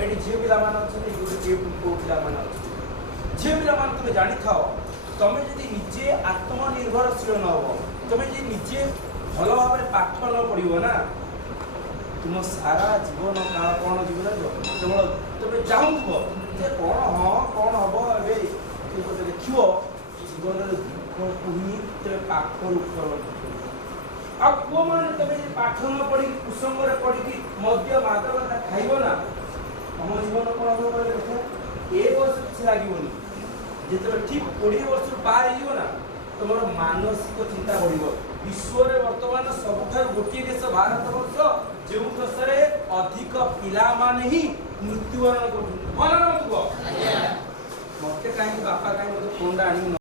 eighty झील पिला पुओ पिला झील पिला तुम जानी था तुम जब निजे आत्मनिर्भरशील न हो तुम निजे भल भाव पाठ न पढ़ो ना तुम सारा जीवन काल कौन जीवन केवल तुम चाहूब जे कौन हाँ कौन हम ए देख जीवन दुख को ही तुम पाखर आ पुओ मैंने तुम पाठ न पढ़ी कुसंग पढ़ी मद्य मादकता खाइब ना तुम जीवन कौन हम देख ए वर्ष किसी लगे जिते ठीक 20 वर्ष पार हो तुम मानसिक चिंता बढ़ विश्व में वर्तमान सब गोटे देश भारत वर्ष जो देश में अधिक पिला माने ही मृत्युवरण कर मत कहीं बापा कहीं फोन आनी